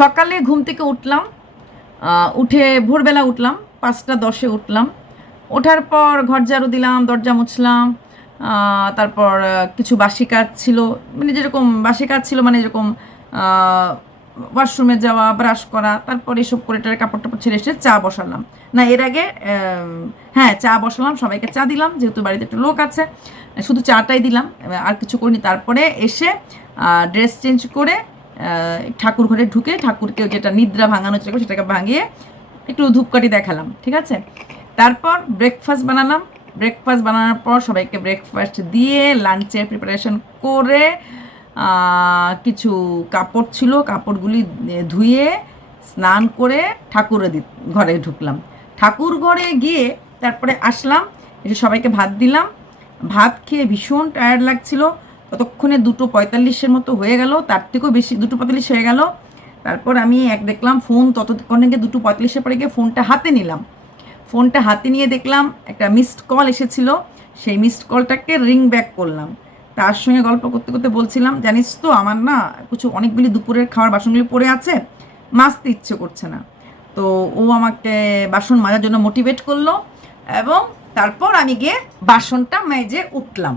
সকালে ঘুম থেকে উঠলাম উঠে ভোরবেলা উঠলাম, পাঁচটা দশে উঠলাম। ওঠার পর ঘর ঝাড়ু দিলাম, দরজা মুছলাম তারপর কিছু বাসি কাজ ছিল মানে যেরকম বাসি কাজ ছিল মানে যেরকম ওয়াশরুমে যাওয়া, ব্রাশ করা, তারপর এসব করে টারে কাপড় টাপড় ছেড়ে এসে চা বসালাম। না, এর আগে হ্যাঁ চা বসালাম, সবাইকে চা দিলাম, যেহেতু বাড়িতে একটু লোক আছে, শুধু চাটাই দিলাম আর কিছু করিনি। তারপরে এসে ড্রেস চেঞ্জ করে ঠাকুর ঘরে ঢুকে ঠাকুরকে যেটা নিদ্রা ভাঙানো ছিল সেটাকে ভাঙিয়ে একটু ধূপকাঠি দেখালাম, ঠিক আছে? তারপর ব্রেকফাস্ট বানালাম। ব্রেকফাস্ট বানানোর পর সবাইকে ব্রেকফাস্ট দিয়ে লাঞ্চের প্রিপারেশন করে কিছু কাপড় ছিল, কাপড়গুলি ধুয়ে স্নান করে ঠাকুরে দি- ঘরে ঢুকলাম। ঠাকুর ঘরে গিয়ে তারপরে আসলাম, এসে সবাইকে ভাত দিলাম। ভাত খেয়ে ভীষণ টায়ার্ড লাগছিল। ততক্ষণে দুটো পঁয়তাল্লিশের মতো হয়ে গেল, তার থেকেও বেশি দুটো পঁয়তাল্লিশ হয়ে গেল। তারপর আমি এক দেখলাম ফোন ততক্ষণে গিয়ে দুটো পঁয়তাল্লিশের পরে গিয়ে ফোনটা হাতে নিলাম। ফোনটা হাতে নিয়ে দেখলাম একটা মিসড কল এসেছিল, সেই মিসড কলটাকে রিং ব্যাক করলাম। তার সঙ্গে গল্প করতে করতে বলছিলাম, জানিস তো, আমার না কিছু অনেকগুলি দুপুরের খাওয়ার বাসনগুলি পড়ে আছে, মাজতে ইচ্ছে করছে না। তো ও আমাকে বাসন মাজার জন্য মোটিভেট করল এবং তারপর আমি গিয়ে বাসনটা মেজে উঠলাম।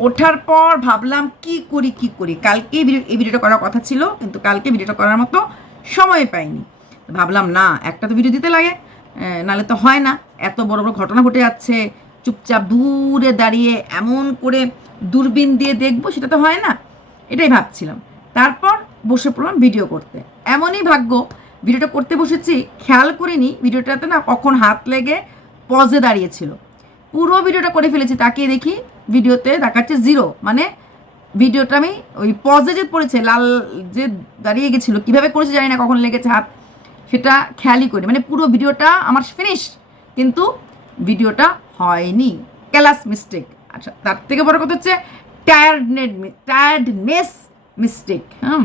ওঠার পর ভাবলাম কি করি কি করি? কালকে এই ভিডিও- এই ভিডিওটা করার কথা ছিল, কিন্তু কালকে ভিডিওটা করার মতো সময় পাইনি। ভাবলাম, না, একটা তো ভিডিও দিতে লাগে। নাহলে তো হয় না। এত বড় বড় ঘটনা ঘটে যাচ্ছে। চুপচাপ দূরে দাঁড়িয়ে এমন করে দূরবীন দিয়ে দেখব, সেটা তো হয় না। এটাই ভাবছিলাম। তারপর বসে পড়লাম ভিডিও করতে। এমনই ভাগ্য ভিডিওটা করতে বসেছি, খেয়াল করিনি ভিডিওটাতে না কখন হাত লেগে পজে দাঁড়িয়েছিল। পুরো ভিডিওটা করে ফেলেছি, তাকিয়ে দেখি ভিডিওতে দেখাচ্ছে জিরো। মানে ভিডিওটা আমি ওই পজে যে পড়েছে, লাল যে দাঁড়িয়ে গেছিল, কীভাবে করেছে জানি না কখন লেগেছে হাত, সেটা খেয়ালই করি মানে পুরো ভিডিওটা আমার ফিনিশ কিন্তু ভিডিওটা হয়নি। ক্যালাস মিস্টেক আচ্ছা তার থেকে বড় কথা হচ্ছে টায়ার্ডনেস টায়ার্ডনেস মিস্টেক হ্যাঁ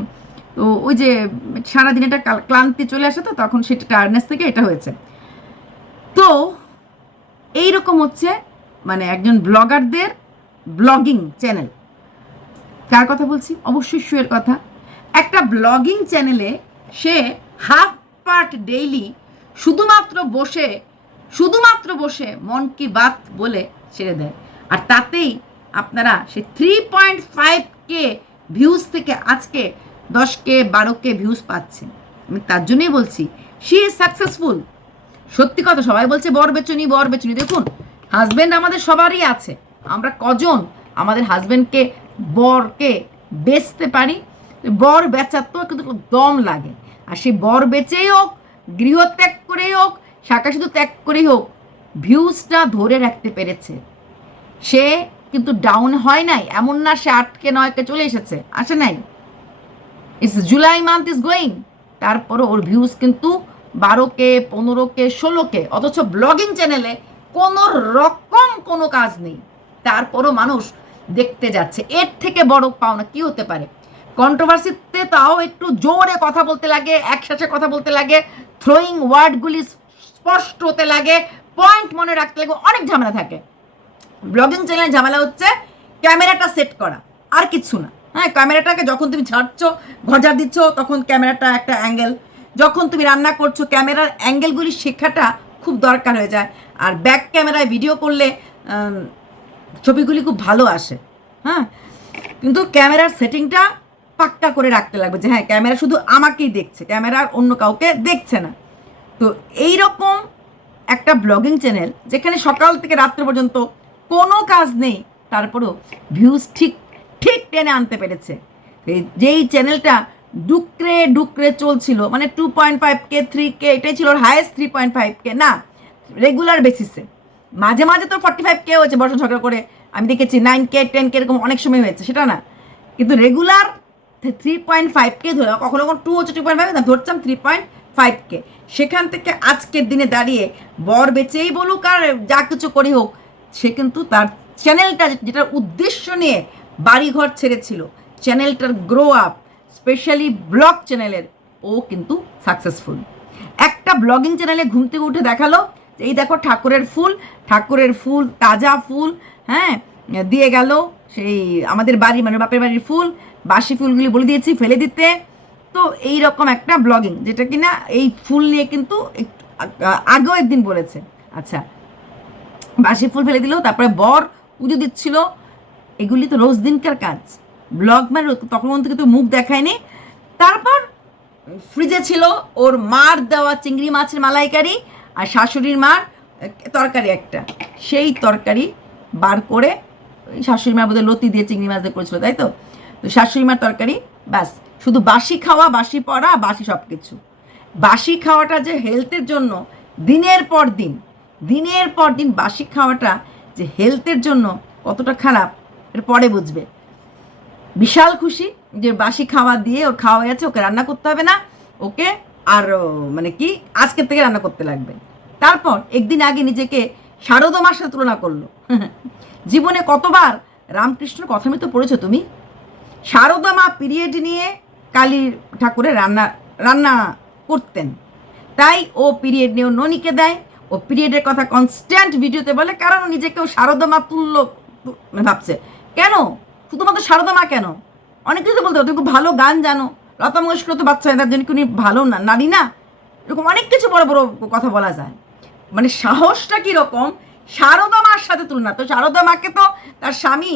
তো ওই যে সারাদিন কাল- ক্লান্তি চলে আসে তো, তখন সেটা টায়ার্ডনেস থেকে এটা হয়েছে। তো এই রকম হচ্ছে মানে একজন ব্লগারদের ব্লগিং চ্যানেল। কার কথা বলছি? অবশ্যই শুয়ের কথা। একটা ব্লগিং চ্যানেলে সে হাফ পার্ট ডেইলি শুধুমাত্র বসে শুধুমাত্র বসে মন কি বাত বলে ছেড়ে দেয়। আর তাতেই আপনারা সে three point five K views থেকে আজকে দশ কে বারো কে ভিউজ পাচ্ছেন। আমি তার জন্যই বলছি সি ইজ সাকসেসফুল সত্যি কথা সবাই বলছে বর বেচনি বর বেচনি দেখুন হাজবেন্ড আমাদের সবারই আছে। আমরা কজন আমাদের হাজব্যান্ডকে বরকে বেচতে পারি? বর বেচার তো কিন্তু দম লাগে। আর সেই বর বেচেই হোক, গৃহত্যাগ করেই হোক শাখা শুধু ত্যাগ করেই হোক ভিউজটা ধরে রাখতে পেরেছে। সে কিন্তু ডাউন হয় নাই, এমন না সে আটকে নয়কে চলে এসেছে। আসে নাই। It's July month is going তারপরে ওর ভিউজ কিন্তু বারোকে, পনেরোকে, ষোলোকে, অথচ ব্লগিং চ্যানেলে কোনো রকম কোনো কাজ নেই। তারপরও মানুষ দেখতে যাচ্ছে। এর থেকে বড় পাওনা কি হতে পারে? কন্ট্রোভার্সিতে তাও একটু জোরে কথা বলতে লাগে, একসাথে কথা বলতে লাগে থ্রোয়িং ওয়ার্ডগুলি স্পষ্ট হতে লাগে পয়েন্ট মনে রাখতে লাগে, অনেক ঝামেলা থাকে। ব্লগিং চ্যানেলের ঝামেলা হচ্ছে ক্যামেরাটা সেট করা, আর কিছু না। হ্যাঁ ক্যামেরাটাকে যখন তুমি ঝাড়ছো ঘজার দিচ্ছ, তখন ক্যামেরাটা একটা অ্যাঙ্গেল যখন তুমি রান্না করছ, ক্যামেরার অ্যাঙ্গেলগুলি শেখাটা খুব দরকার হয়ে যায়। আর ব্যাক ক্যামেরায় ভিডিও করলে ছবিগুলি খুব ভালো আসে হ্যাঁ? কিন্তু ক্যামেরার সেটিংটা পাক্কা করে রাখতে লাগবে যে হ্যাঁ ক্যামেরা শুধু আমাকেই দেখছে, ক্যামেরা অন্য কাউকে দেখছে না। তো এই রকম একটা ব্লগিং চ্যানেল যেখানে সকাল থেকে রাত্রে পর্যন্ত কোনো কাজ নেই, তারপরেও ভিউজ ঠিক ঠিক টেনে আনতে পেরেছে। যেই চ্যানেলটা ডুকরে ডুকরে চলছিল মানে two point five K three K এটাই ছিল highest three point five K না রেগুলার বেসিসে মাঝে মাঝে তো ফর্টি ফাইভ কে হয়েছে বর্ষা ঝগড়া করে। আমি দেখেছি নাইন কে টেন কে এরকম অনেক সময় হয়েছে, সেটা না। কিন্তু regular three point five K ধরে, কখনো কখনো টু হচ্ছে টু পয়েন্ট ফাইভ ধরতাম থ্রি পয়েন্ট ফাইভ কে সেখান থেকে আজকের দিনে দাঁড়িয়ে বর বেচেই বলুক আর যা কিছু করি হোক, সে কিন্তু তার চ্যানেলটা যেটার উদ্দেশ্য নিয়ে বাড়িঘর ছেড়েছিল চ্যানেলটার গ্রো আপ স্পেশালি ব্লগ চ্যানেলের ও কিন্তু সাকসেসফুল একটা ব্লগিং চ্যানেলে ঘুম থেকে উঠে দেখাল এই দেখো ঠাকুরের ফুল ঠাকুরের ফুল, তাজা ফুল হ্যাঁ দিয়ে গেল সেই আমাদের বাড়ি মানে বাপের বাড়ির ফুল, বাসি ফুলগুলি বলে দিয়েছি, ফেলে দিতে। তো এই রকম একটা ব্লগিং যেটা কিনা এই ফুল নিয়ে কিন্তু আগেও একদিন বলেছে। আচ্ছা বাসি ফুল ফেলে দিল, তারপরে বর পুজো দিচ্ছিল। এগুলি তো রোজ দিনকার কাজ। ব্লগ মানে তখন পর্যন্ত কিন্তু মুখ দেখায়নি। তারপর ফ্রিজে ছিল ওর মার দেওয়া চিংড়ি মাছের মালাইকারি আর শাশুড়ির মার তরকারি একটা। সেই তরকারি বার করে শাশুড়ি মার বোধহয় লতি দিয়ে চিংড়ি মাছ দিয়ে করেছিল, তাই তো? তো শাশুড়ি মার তরকারি, ব্যাস। শুধু বাসি খাওয়া, বাসি পড়া, বাসি সব কিছু বাসি খাওয়াটা যে হেলথের জন্য, দিনের পর দিন, দিনের পর দিন বাসি খাওয়াটা যে হেলথের জন্য কতটা খারাপ এর পরে বুঝবে। বিশাল খুশি যে বাসি খাওয়া দিয়ে ওর খাওয়া গেছে, ওকে রান্না করতে হবে না, ওকে আর মানে কি, আজকের থেকে রান্না করতে লাগবে। তারপর একদিন আগে নিজেকে শারদমার সাথে তুলনা করল। জীবনে কতবার রামকৃষ্ণর কথা মতো পড়েছো তুমি? শারদা মা পিরিয়ড নিয়ে কালী ঠাকুরের রান্না রান্না করতেন। তাই ও পিরিয়ড নিয়ে ননিকে দেয়। ও পিরিয়ডের কথা কনস্ট্যান্ট ভিডিওতে বলে, কারণ নিজেকেও শারদা মা তুল্য ভাবছে। কেন? শুধুমাত্র শারদা মা কেন? অনেক কিছু তো বলতে তুমি খুব ভালো গান জানো। লতা মঙ্গেশকর তো বাচ্চা, তার জন্য উনি ভালো না নারী না? এরকম অনেক কিছু বড় বড় কথা বলা যায়। মানে সাহসটা কীরকম? শারদা মার সাথে তুলনা। তো শারদা মাকে তো তার স্বামী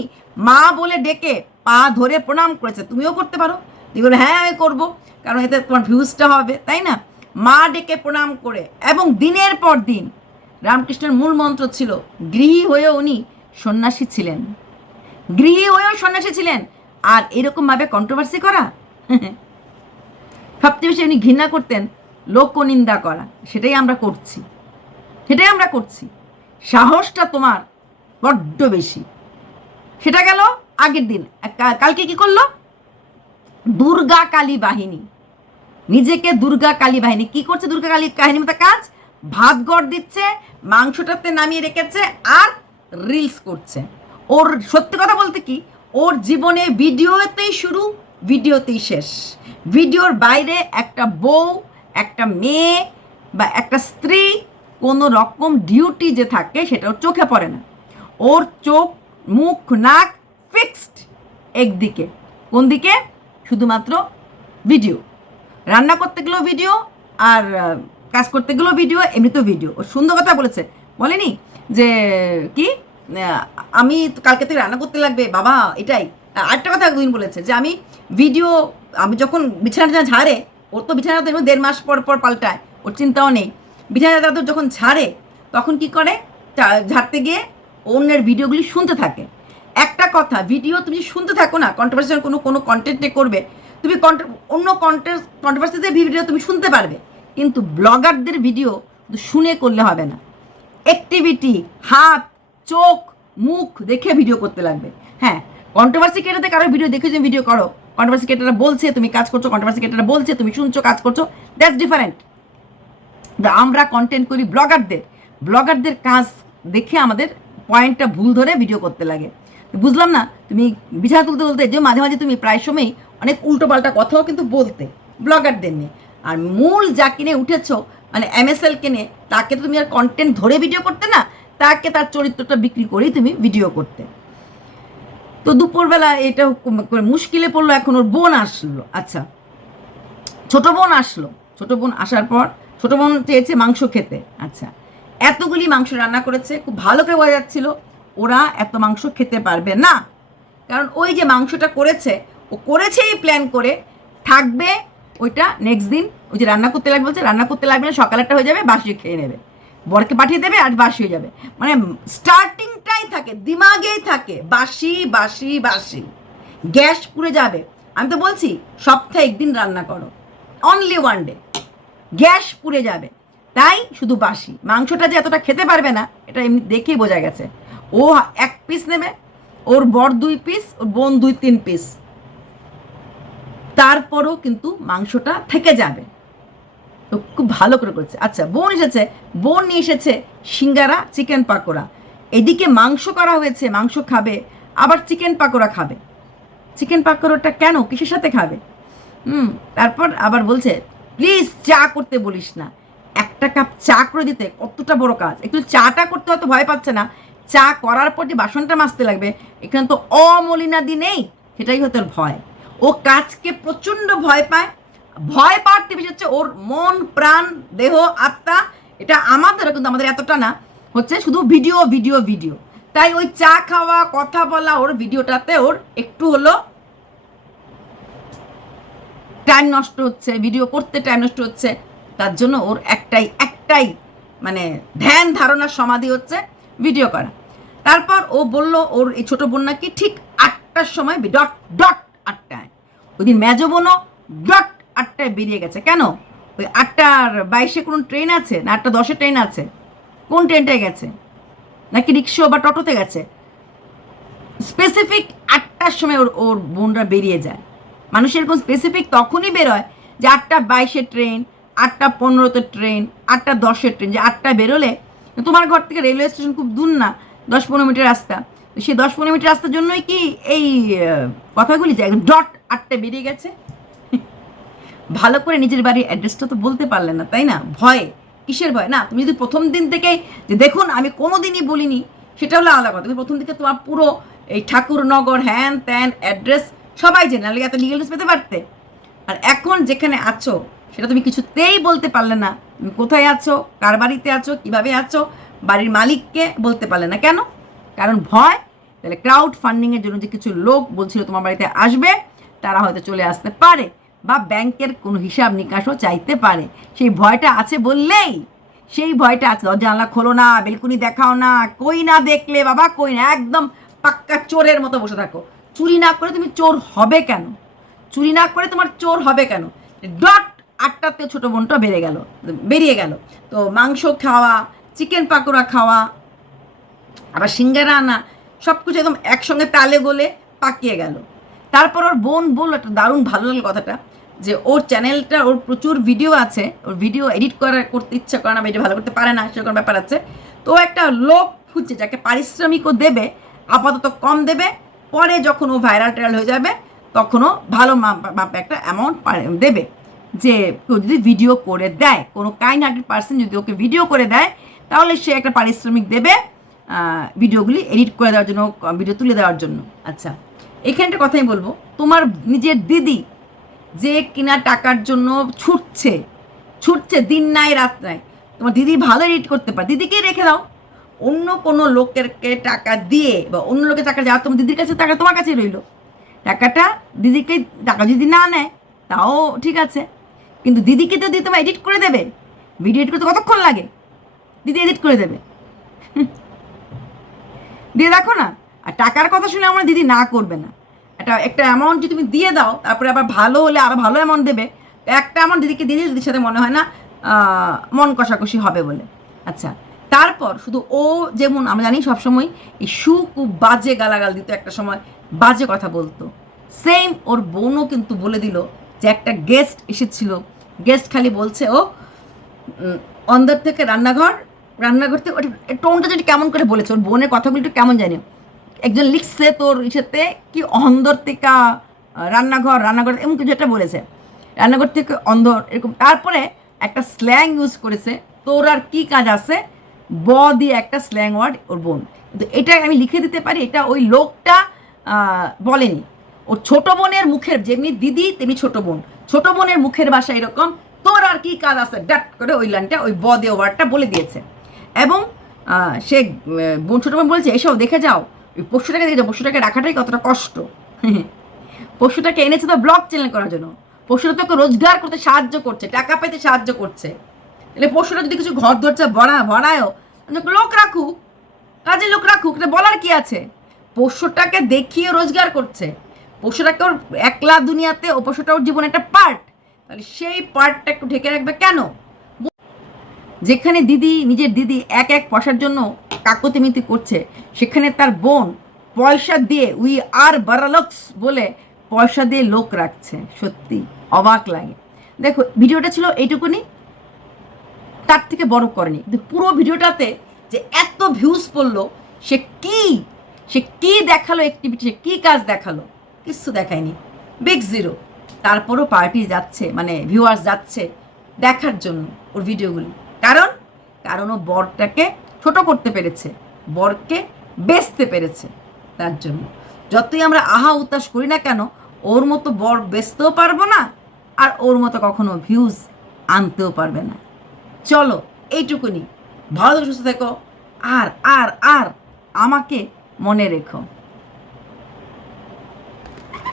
মা বলে ডেকে পা ধরে প্রণাম করেছে। তুমিও করতে পারো। তুমি বলে হ্যাঁ আমি করব। কারণ এতে তোমার ভিউজটা হবে, তাই না? মা ডেকে প্রণাম করে এবং দিনের পর দিন রামকৃষ্ণের মূল মন্ত্র ছিল, গৃহী হয়েও উনি সন্ন্যাসী ছিলেন। গৃহী হয়েও সন্ন্যাসী ছিলেন। আর এরকমভাবে কন্ট্রোভার্সি করা? সবচেয়ে বেশি উনি ঘৃণা করতেন লোকনিন্দা করা। সেটাই আমরা করছি। সেটাই আমরা করছি। সাহসটা তোমার বড্ড বেশি। সেটা গেল আগের দিন। কালকে কি করল? দুর্গা কালী বাহিনী। নিজেকে দুর্গা কালী বাহিনী। কি করছে দুর্গা কালী কাহিনী মতো কাজ? ভাত গড় দিচ্ছে, মাংসটাতে নামিয়ে রেখেছে আর রিলস করছে। ওর সত্যি কথা বলতে কি? ওর জীবনে ভিডিওতেই শুরু। ভিডিওতেই শেষ। ভিডিওর বাইরে একটা বউ, একটা মেয়ে বা একটা স্ত্রী কোনো রকম ডিউটি যে থাকে সেটা ওর চোখে পড়ে না। ওর চোখ, মুখ, নাক ফিক্সড একদিকে। কোন দিকে? শুধুমাত্র ভিডিও। রান্না করতে গেলেও ভিডিও আর কাজ করতে গেলেও ভিডিও, এমনিতেও ভিডিও। ও সুন্দর কথা বলেছে। বলেনি যে, কি? আমি কালকে থেকে রান্না করতে লাগবে। বাবা, এটাই। আরেকটা কথা একদিন বলেছে যে আমি ভিডিও আমি যখন বিছানাটা ঝাড়ে, ওর তো বিছানা তো দেড় মাস পর পর পাল্টায়, ওর চিন্তাও নেই। বিছানাটা তো যখন ঝাড়ে, তখন কি করে? ঝাড়তে গিয়ে অন্যের ভিডিওগুলি শুনতে থাকে। একটা কথা ভিডিও তুমি শুনতে থাকো না কন্ট্রোভার্সি কোনো কোনো কন্টেন্টে করবে, তুমি অন্য কন্টেন্ট কন্ট্রোভার্সিতে ভিডিও তুমি শুনতে পারবে। কিন্তু ব্লগারদের ভিডিও শুনে করলে হবে না। অ্যাক্টিভিটি হাত, চোখ, মুখ দেখে ভিডিও করতে লাগবে। হ্যাঁ কন্ট্রোভার্সি কেটাতে কারও ভিডিও দেখে তুমি ভিডিও করো। কন্ট্রোভার্সি কেটারা বলছে, তুমি কাজ করছ। কন্ট্রোভার্সি কেটারা বলছে, তুমি শুনছো, কাজ করছ। দ্যাটস ডিফারেন্ট আমরা কন্টেন্ট করি ব্লগারদের ব্লগারদের কাজ দেখে আমাদের পয়েন্টটা ভুল ধরে ভিডিও করতে লাগে। বুঝলাম না, তুমি বিছানা তুলতে তুলতে যে মাঝে মাঝে তুমি প্রায় সময়ই অনেক উল্টোপাল্টা কথাও কিন্তু বলতে ব্লগারদের নিয়ে। আর মূল যা কিনে উঠেছো মানে এমএসএল কিনে, তাকে তো তুমি আর কন্টেন্ট ধরে ভিডিও করতে না, তাকে তার চরিত্রটা বিক্রি করেই তুমি ভিডিও করতে। তো দুপুরবেলা এটা মুশকিলে পড়ল, এখন ওর বোন আসলো। আচ্ছা ছোট বোন আসলো। ছোট বোন আসার পর ছোট বোন চেয়েছে মাংস খেতে। আচ্ছা এতগুলি মাংস রান্না করেছে, খুব ভালো বোঝা যাচ্ছিল, ওরা এত মাংস খেতে পারবে না। কারণ ওই যে মাংসটা করেছে, ও করেছেই প্ল্যান করে, থাকবে ওইটা নেক্সট দিন। ওই যে রান্না করতে লাগবে বলছে, রান্না করতে লাগবে না সকালেরটা হয়ে যাবে, বাসি খেয়ে নেবে। বরকে পাঠিয়ে দেবে আর বাসি হয়ে যাবে। মানে স্টার্টিংটাই থাকে, দিমাগেই থাকে বাসি বাসি বাসি গ্যাস পুড়ে যাবে। আমি তো বলছি, সপ্তাহে একদিন রান্না করো। অনলি ওয়ান ডে গ্যাস পুড়ে যাবে। তাই শুধু বাসি মাংসটা যে এতটা খেতে পারবে না, এটা এমনি দেখেই বোঝা গেছে। ও এক পিস নেবে, ওর বর দুই পিস ওর বোন দুই তিন পিস তারপরও কিন্তু মাংসটা থেকে যাবে। তো খুব ভালো করে করেছে। আচ্ছা বোন এসেছে। বোন নিয়ে এসেছে সিঙ্গারা, চিকেন পাকোড়া। এদিকে মাংস করা হয়েছে, মাংস খাবে, আবার চিকেন পাকোড়া খাবে। চিকেন পাকোড়াটা কেন? কিসের সাথে খাবে? হুম, তারপর আবার বলছে, প্লিজ চা করতে বলিস না। একটা কাপ চা করে দিতে, কতটা বড় কাজ। একটু চাটা করতে হয়তো ভয় পাচ্ছে না। চা করার পর যে বাসনটা মাজতে লাগবে, এখানে তো অমলিনাদি নেই, সেটাই হয়তো ভয়। ও কাজকে প্রচণ্ড ভয় পায় ভয় পাওয়ার টিভি হচ্ছে ওর মন, প্রাণ, দেহ, আত্মা, এটা আমাদেরও কিন্তু আমাদের এতটা না, হচ্ছে শুধু ভিডিও ভিডিও ভিডিও তাই ওই চা খাওয়া, কথা বলা, ওর ভিডিওটাতে ওর একটু হলো টাইম নষ্ট হচ্ছে ভিডিও করতে টাইম নষ্ট হচ্ছে, তার জন্য ওর একটাই একটাই মানে ধ্যান ধারণার সমাধি হচ্ছে ভিডিও করা। তারপর ও বলল, ওর এই ছোট বোন নাকি ঠিক আটটার সময় ডট ডট আটটায়। ওই দিন মেজো বোনও ডট আটটায় বেরিয়ে গেছে। কেন? ওই আটটার বাইশে কোনো ট্রেন আছে? না, আটটা দশে ট্রেন আছে? কোন ট্রেনটায় গেছে? নাকি রিক্সা বা টোটোতে গেছে? স্পেসিফিক আটটার সময় ওর ওর বোনরা বেরিয়ে যায়। মানুষ এরকম স্পেসিফিক তখনই বেরোয় যে আটটা বাইশে ট্রেন, আটটা পনেরোতে ট্রেন, আটটা দশের ট্রেন। যে আটটা বেরোলে, তোমার ঘর থেকে রেলওয়ে স্টেশন খুব দূর না, দশ পনেরো মিটার রাস্তা। সেই দশ পনেরো মিটার রাস্তার জন্যই কি এই কথাগুলি যে একদম ডট আটটা বেরিয়ে গেছে। ভালো করে নিজের বাড়ির অ্যাড্রেসটা তো বলতে পারলে না, তাই না? ভয়ে, কিসের ভয়? না, তুমি যদি প্রথম দিন থেকেই যে দেখুন, আমি কোনো দিনই বলিনি, সেটা হলো আলাদা কথা। প্রথম দিকে তোমার পুরো এই ঠাকুরনগর হ্যান ত্যান অ্যাড্রেস সবাই জেনে নাহলে এত লিগেল পেতে পারতে? আর এখন যেখানে আছো, সেটা তুমি কিছুতেই বলতে পারলে না। তুমি কোথায় আছো, কার বাড়িতে আছো, কীভাবে আছো, বাড়ির মালিককে বলতে পারলে না। কেন? কারণ ভয়, তাহলে ক্রাউড ফান্ডিংয়ের জন্য যে কিছু লোক বলছিল তোমার বাড়িতে আসবে, তারা হয়তো চলে আসতে পারে। বা ব্যাংকের কোনো হিসাব নিকাশও চাইতে পারে। সেই ভয়টা আছে বললেই, সেই ভয়টা আছে। জানলা খোলো না, বেলকুনি দেখাও না, কই না দেখলে বাবা, কই না, একদম পাক্কা চোরের মতো বসে থাকো। চুরি না করে তুমি চোর হবে কেন? চুরি না করে তোমার চোর হবে কেন? ডট, আটটাতে ছোটো বোনটা বেড়ে গেল, বেরিয়ে গেল। তো মাংস খাওয়া, চিকেন পাকোড়া খাওয়া, আবার সিঙ্গারা আনা সব কিছু একদম একসঙ্গে তালে গোলে পাকিয়ে গেল। তারপর ওর বোন বলল, একটা দারুণ ভালো লাগল কথাটা, যে ওর চ্যানেলটা, ওর প্রচুর ভিডিও আছে, ওর ভিডিও এডিট করা, করতে ইচ্ছা করে না ভিডিও ভালো করতে পারে না, সেরকম ব্যাপার আছে। তো একটা লোক খুঁজছে, যাকে পারিশ্রমিকও দেবে, আপাতত কম দেবে, পরে যখন ও ভাইরাল টাইরাল হয়ে যাবে, তখনও ভালো মাপে একটা অ্যামাউন্ট দেবে। যে কেউ যদি ভিডিও করে দেয়, কোনো কাইন্ড হান্ড্রেড পার্সেন্ট যদি ওকে ভিডিও করে দেয়, তাহলে সে একটা পারিশ্রমিক দেবে ভিডিওগুলি এডিট করে দেওয়ার জন্য ভিডিও তুলে দেওয়ার জন্য। আচ্ছা। এখানে একটা কথাই বলব। তোমার নিজের দিদি যে কিনা টাকার জন্য ছুটছে ছুটছে দিন নাই, রাত নাই, তোমার দিদি ভালো এডিট করতে পারে। দিদিকেই রেখে দাও। অন্য কোনো লোকেরকে টাকা দিয়ে বা অন্য লোকের টাকা যাওয়া তোমার দিদির কাছে টাকা তোমার কাছে রইল, টাকাটা দিদিকে টাকা যদি না নেয়, তাও ঠিক আছে। কিন্তু দিদিকে তো দিদি তোমার এডিট করে দেবে। ভিডিও এডিট করতে কতক্ষণ লাগে? দিদি এডিট করে দেবে। দিয়ে দেখো না আর টাকার কথা শুনে আমার দিদি না করবে না। একটা একটা অ্যামাউন্ট তুমি দিয়ে দাও, তারপরে আবার ভালো হলে আরও ভালো অ্যামাউন্ট দেবে একটা অ্যামাউন্ট দিদিকে দিয়ে দিদির সাথে মনে হয় না মন কষাকষি হবে বলে। আচ্ছা তারপর শুধু ও যেমন, আমরা জানি সবসময় এই সু খুব বাজে গালাগাল দিত একটা সময়, বাজে কথা বলতো। সেম ওর বোনও কিন্তু বলে দিল যে একটা গেস্ট এসেছিল। গেস্ট খালি বলছে, ও অন্দর থেকে রান্নাঘর রান্নাঘর থেকে, ওটা, টোনটা যদি কেমন করে বলেছে, ওর বোনের কথাগুলো একটু কেমন জানি। একজন লিখছে তোর ইসেতে কি অন্দর থেকে রান্নাঘর রান্নাঘর এমন কিছু একটা বলেছে। রান্নাঘর থেকে অন্দর এরকম। তারপরে একটা স্ল্যাং ইউজ করেছে, তোর আর কী কাজ আছে? ব দিয়ে একটা স্ল্যাং ওয়ার্ড ওর বোন। কিন্তু এটা আমি লিখে দিতে পারি, এটা ওই লোকটা বলেনি। ওর ছোট বোনের মুখের, যেমনি দিদি, তেমনি ছোট বোন। ছোট বোনের মুখের ভাষা এরকম, তোর আর কি কাজ আছে? ডাট করে ওই লাইনটা, ওই ব দিয়ে ওয়ার্ডটা বলে দিয়েছে। এবং সে বোন, ছোট বোন বলছে এসব দেখে যাও। পশুটাকে দেখে যাও পশুটাকে রাখাটাই কতটা কষ্ট। পশুটাকে এনেছে তো ব্লগ চ্যানেল করার জন্য। পশুটা তোকে রোজগার করতে সাহায্য করছে, টাকা পেতে সাহায্য করছে। তাহলে পশুটা যদি কিছু ঘর ধরছে ভরা ভরায়ও লোক রাখুক। কাজে লোক রাখুক, এটা বলার কি আছে? পশুটাকে দেখিয়ে রোজগার করছে। পশুটাকে ওর একলা দুনিয়াতে ও পশুটা ওর জীবনে একটা পার্ট তাহলে সেই পার্টটা একটু ঢেকে রাখবে কেন? যেখানে দিদি, নিজের দিদি এক এক পয়সার জন্য কাকতিমিতি করছে, সেখানে তার বোন পয়সা দিয়ে উই আর বারালক্স বলে পয়সা দিয়ে লোক রাখছে। সত্যি, অবাক লাগে। দেখো, ভিডিওটা ছিল এইটুকুনি। তার থেকে বড় করেনি। কিন্তু পুরো ভিডিওটাতে যে এত ভিউজ পড়ল, সে কি সে কি দেখাল অ্যাক্টিভিটি সে কী কাজ দেখাল কিচ্ছু দেখায়নি। বিগ জিরো তারপরও পার্টি যাচ্ছে মানে ভিউয়ার্স যাচ্ছে দেখার জন্য ওর ভিডিওগুলি কারণ ও বরটাকে ছোট করতে পেরেছে, বরকে বেচতে পেরেছে তার জন্য। যতই আমরা আহা উতাস করি না কেন, ওর মতো বর বেচতেও পারব না, আর ওর মতো কখনো ভিউজ আনতেও পারবে না। চলো, এইটুকুনি। ভালো সুস্থ থেকো, আর আর আর আমাকে মনে রেখো।